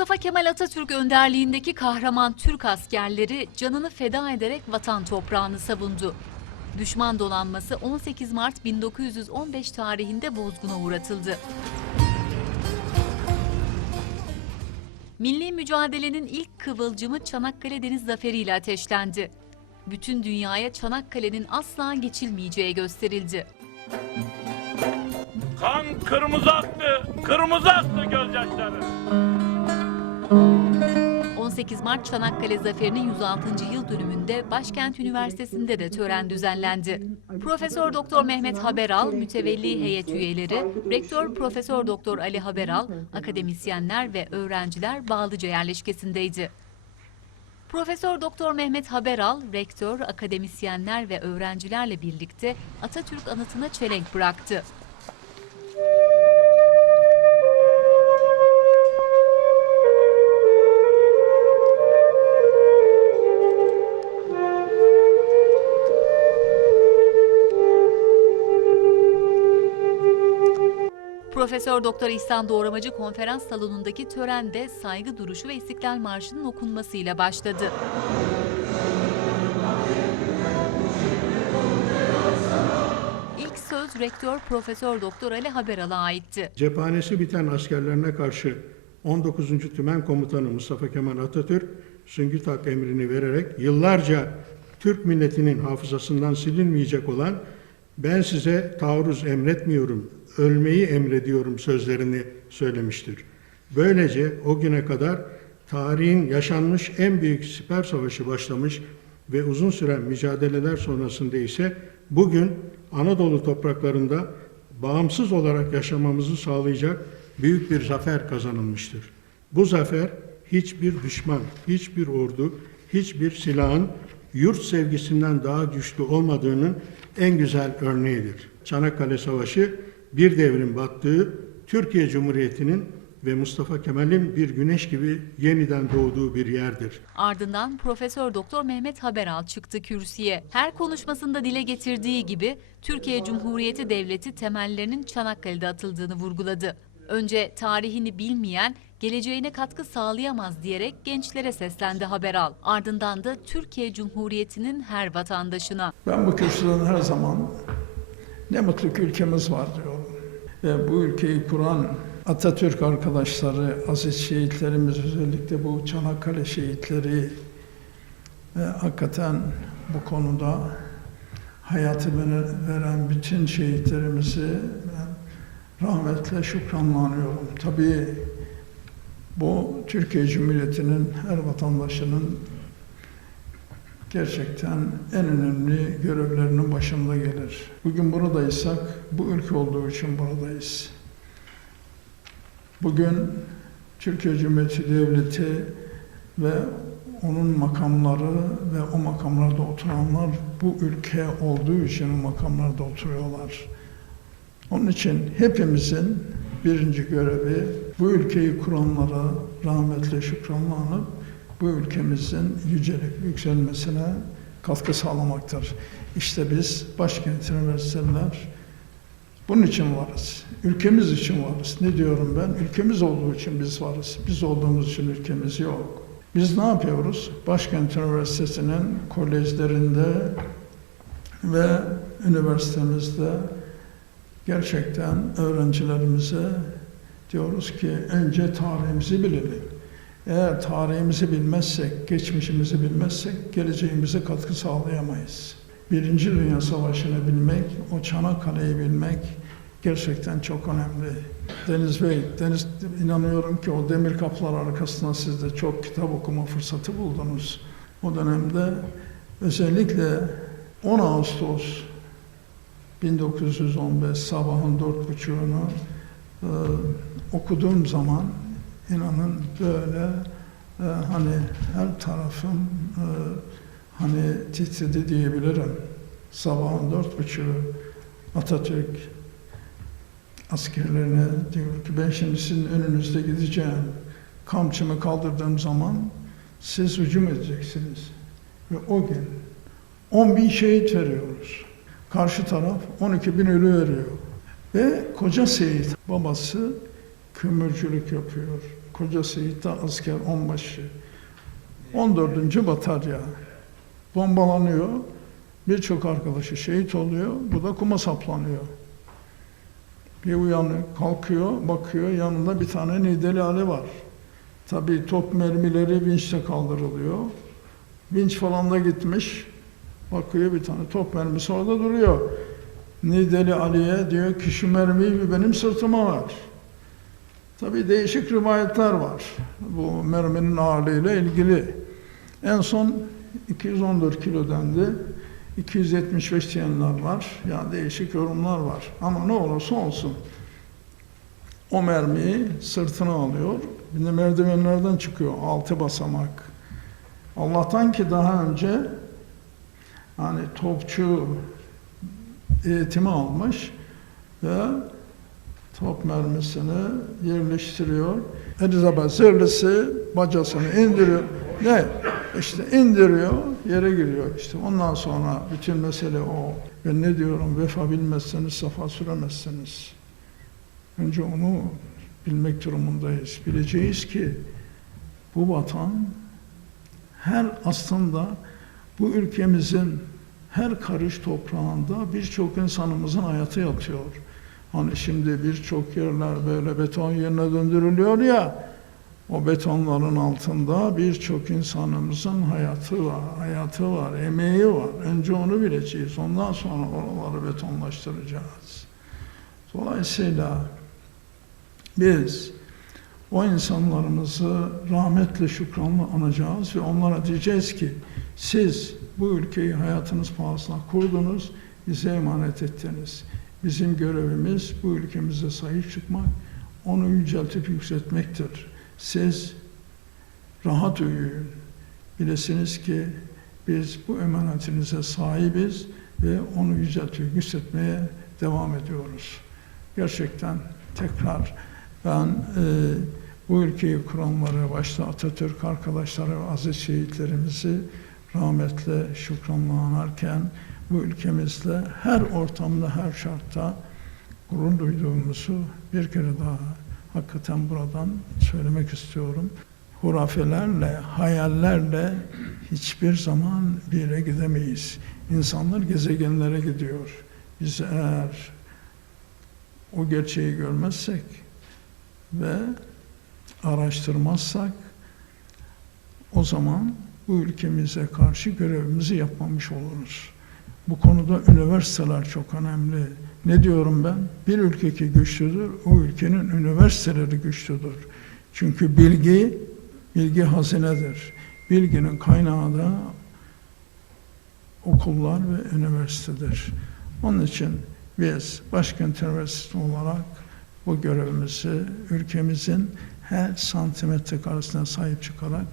Mustafa Kemal Atatürk önderliğindeki kahraman Türk askerleri canını feda ederek vatan toprağını savundu. Düşman donanması 18 Mart 1915 tarihinde bozguna uğratıldı. Milli mücadelenin ilk kıvılcımı Çanakkale Deniz Zaferi ile ateşlendi. Bütün dünyaya Çanakkale'nin asla geçilmeyeceği gösterildi. Kan kırmızı aktı, kırmızı aktı gözyaşları. 18 Mart Çanakkale Zaferi'nin 106. yıl dönümünde Başkent Üniversitesi'nde de tören düzenlendi. Profesör Doktor Mehmet Haberal, mütevelli heyet üyeleri, Rektör Profesör Doktor Ali Haberal, akademisyenler ve öğrenciler Bağlıca yerleşkesindeydi. Profesör Doktor Mehmet Haberal, rektör, akademisyenler ve öğrencilerle birlikte Atatürk anıtına çelenk bıraktı. Profesör Doktor İhsan Doğramacı konferans salonundaki törende saygı duruşu ve İstiklal Marşı'nın okunmasıyla başladı. İlk söz rektör Profesör Doktor Ali Haberal'a aitti. Cephanesi biten askerlerine karşı 19. Tümen Komutanı Mustafa Kemal Atatürk Süngü Tak emrini vererek yıllarca Türk milletinin hafızasından silinmeyecek olan ben size taarruz emretmiyorum, ölmeyi emrediyorum sözlerini söylemiştir. Böylece o güne kadar tarihin yaşanmış en büyük siper savaşı başlamış ve uzun süren mücadeleler sonrasında ise bugün Anadolu topraklarında bağımsız olarak yaşamamızı sağlayacak büyük bir zafer kazanılmıştır. Bu zafer hiçbir düşman, hiçbir ordu, hiçbir silahın yurt sevgisinden daha güçlü olmadığının en güzel örneğidir. Çanakkale Savaşı bir devrin battığı Türkiye Cumhuriyeti'nin ve Mustafa Kemal'in bir güneş gibi yeniden doğduğu bir yerdir. Ardından Profesör Doktor Mehmet Haberal çıktı kürsüye. Her konuşmasında dile getirdiği gibi Türkiye Cumhuriyeti Devleti temellerinin Çanakkale'de atıldığını vurguladı. Önce tarihini bilmeyen geleceğine katkı sağlayamaz diyerek gençlere seslendi Haberal. Ardından da Türkiye Cumhuriyeti'nin her vatandaşına Ben bu kürsüden her zaman ne mutlu ki ülkemiz var diyorum. Ve bu ülkeyi kuran Atatürk arkadaşları, aziz şehitlerimiz özellikle bu Çanakkale şehitleri ve hakikaten bu konuda hayatını veren bütün şehitlerimizi rahmetle şükranla anıyorum. Tabii bu Türkiye Cumhuriyeti'nin her vatandaşının gerçekten en önemli görevlerinin başında gelir. Bugün buradaysak bu ülke olduğu için buradayız. Bugün Türkiye Cumhuriyeti Devleti ve onun makamları ve o makamlarda oturanlar bu ülke olduğu için o makamlarda oturuyorlar. Onun için hepimizin birinci görevi bu ülkeyi kuranlara rahmetle şükranla anıp bu ülkemizin yücelip yükselmesine katkı sağlamaktır. İşte biz başkent üniversiteler bunun için varız. Ülkemiz için varız. Ne diyorum ben? Ülkemiz olduğu için biz varız. Biz olduğumuz için ülkemiz yok. Biz ne yapıyoruz? Başkent Üniversitesi'nin kolejlerinde ve üniversitemizde gerçekten öğrencilerimize diyoruz ki önce tarihimizi bilelim. Eğer tarihimizi bilmezsek, geçmişimizi bilmezsek geleceğimize katkı sağlayamayız. Birinci Dünya Savaşı'nı bilmek, o Çanakkale'yi bilmek gerçekten çok önemli. Deniz Bey, Deniz inanıyorum ki o demir kapılar arkasında siz de çok kitap okuma fırsatı buldunuz. O dönemde özellikle 10 Ağustos 1915 sabahın dört buçuğunu e, okuduğum zaman inanın böyle e, hani her tarafım e, hani titredi diyebilirim. Sabahın dört buçuğu Atatürk askerlerine diyor ki ben şimdi sizin önünüzde gideceğim. Kamçımı kaldırdığım zaman siz hücum edeceksiniz. Ve o gün 10 bin şehit veriyoruz. Karşı taraf 12 bin ölü veriyor. Ve koca Seyit babası kömürcülük yapıyor. Koca Seyit'te asker onbaşı. 14. batarya bombalanıyor. Birçok arkadaşı şehit oluyor. Bu da kuma saplanıyor. Bir uyanık kalkıyor, bakıyor yanında bir tane nideli ali var. Tabii top mermileri vinçle kaldırılıyor. Vinç falan da gitmiş. Bakıyor bir tane top mermisi orada duruyor. Nideli Ali'ye diyor ki şu mermiyi benim sırtıma ver. Tabii değişik rivayetler var bu merminin ağırlığıyla ilgili. En son 214 kilo dendi. 275 diyenler var. Ya değişik yorumlar var. Ama ne olursa olsun o mermiyi sırtına alıyor. De merdivenlerden çıkıyor. Altı basamak. Allah'tan ki daha önce hani topçu eğitimi almış ve top mermisini yerleştiriyor. Elizabeth zırhlısı bacasını indiriyor. Ne? İşte indiriyor, yere giriyor. İşte ondan sonra bütün mesele o. Ben ne diyorum? Vefa bilmezseniz safa süremezsiniz. Önce onu bilmek durumundayız. Bileceğiz ki bu vatan her aslında bu ülkemizin her karış toprağında birçok insanımızın hayatı yatıyor. Hani şimdi birçok yerler böyle beton yerine döndürülüyor ya, o betonların altında birçok insanımızın hayatı var, hayatı var, emeği var. Önce onu bileceğiz, ondan sonra oraları betonlaştıracağız. Dolayısıyla biz o insanlarımızı rahmetle, şükranla anacağız ve onlara diyeceğiz ki siz bu ülkeyi hayatınız pahasına kurdunuz, bize emanet ettiniz. Bizim görevimiz bu ülkemize sahip çıkmak, onu yüceltip yükseltmektir. Siz rahat uyuyun. Bilesiniz ki biz bu emanetinize sahibiz ve onu yüceltip yükseltmeye devam ediyoruz. Gerçekten tekrar ben e, bu ülkeyi kuranları, başta Atatürk arkadaşları aziz şehitlerimizi rahmetle, şükranla anarken bu ülkemizle her ortamda, her şartta gurur duyduğumuzu bir kere daha hakikaten buradan söylemek istiyorum. Hurafelerle, hayallerle hiçbir zaman bir yere gidemeyiz. İnsanlar gezegenlere gidiyor. Biz eğer o gerçeği görmezsek ve araştırmazsak o zaman bu ülkemize karşı görevimizi yapmamış oluruz. Bu konuda üniversiteler çok önemli. Ne diyorum ben? Bir ülke ki güçlüdür, o ülkenin üniversiteleri güçlüdür. Çünkü bilgi, bilgi hazinedir. Bilginin kaynağı da okullar ve üniversitedir. Onun için biz Başkent Üniversitesi olarak bu görevimizi ülkemizin her santimetre karesine sahip çıkarak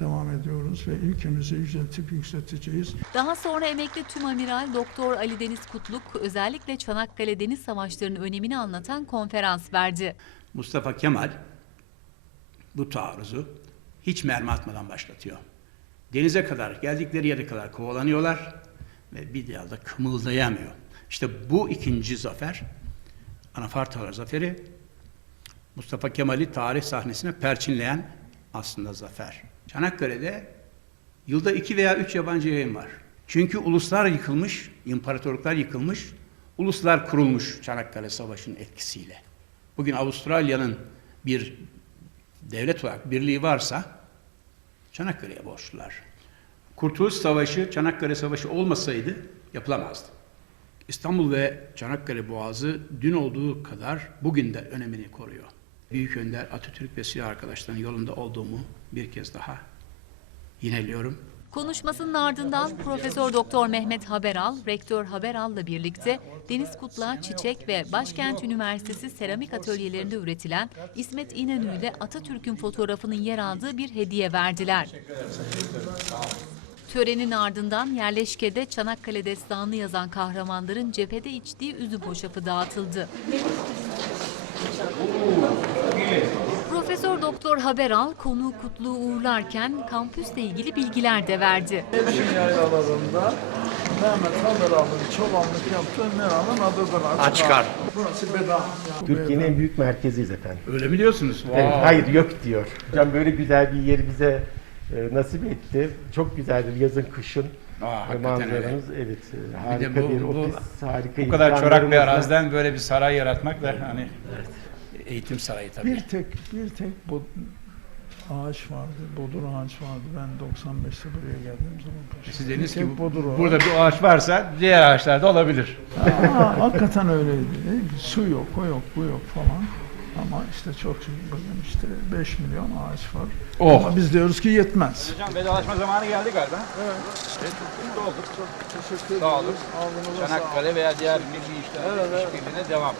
devam ediyoruz ve ülkemizi yüceltip yükselteceğiz. Daha sonra emekli tüm amiral Doktor Ali Deniz Kutluk özellikle Çanakkale Deniz Savaşları'nın önemini anlatan konferans verdi. Mustafa Kemal bu taarruzu hiç mermi atmadan başlatıyor. Denize kadar, geldikleri yere kadar kovalanıyorlar ve bir daha da kımıldayamıyor. İşte bu ikinci zafer, Anafartalar Zaferi, Mustafa Kemal'i tarih sahnesine perçinleyen aslında zafer. Çanakkale'de yılda iki veya üç yabancı yayın var. Çünkü uluslar yıkılmış, imparatorluklar yıkılmış, uluslar kurulmuş Çanakkale Savaşı'nın etkisiyle. Bugün Avustralya'nın bir devlet olarak birliği varsa Çanakkale'ye borçlular. Kurtuluş Savaşı, Çanakkale Savaşı olmasaydı yapılamazdı. İstanbul ve Çanakkale Boğazı dün olduğu kadar bugün de önemini koruyor. Büyük Önder Atatürk ve silah arkadaşlarının yolunda olduğumu bir kez daha yineliyorum. Konuşmasının ardından Profesör Doktor Mehmet Haberal, Rektör Haberal'la birlikte Deniz Kutluğa çiçek ve Başkent Üniversitesi seramik atölyelerinde üretilen İsmet İnönü ile Atatürk'ün fotoğrafının yer aldığı bir hediye verdiler. Törenin ardından yerleşkede Çanakkale destanını yazan kahramanların cephede içtiği üzüm hoşafı dağıtıldı. Profesör Doktor Haberal konuğu Kutlu'yu uğurlarken kampüsle ilgili bilgiler de verdi. Erişim yaylalarında Mehmet Haberalı'nın çobanlık yaptığı Meran'ın adıdır. Açkar. Burası Beda. Türkiye'nin en büyük merkeziyiz efendim. Öyle mi diyorsunuz? Evet, hayır yok diyor. Hocam böyle güzel bir yeri bize e, nasip etti. Çok güzeldir yazın kışın. Aa, E, hakikaten öyle. Evet e, Bir de harika bu- bir bu- ofis, harika Bu kadar çorak bir imkanlarımızla- araziden böyle bir saray yaratmak da hani eğitim sarayı tabii. Bir tek bir tek bu ağaç vardı, bodur ağaç vardı. Ben 95'te buraya geldiğim zaman. Siz dediniz Bir ki tek bodur o. burada bir ağaç varsa diğer ağaçlar da olabilir. Aa, hakikaten öyleydi. Su yok, o yok, bu yok falan. Ama işte çok bugün işte 5 milyon ağaç var. Oh. Ama biz diyoruz ki yetmez. Hocam vedalaşma zamanı geldi galiba. Evet. evet çok mutlu olduk. Teşekkür Sağ olun. Çanakkale veya diğer milli işler işbirliğine devam.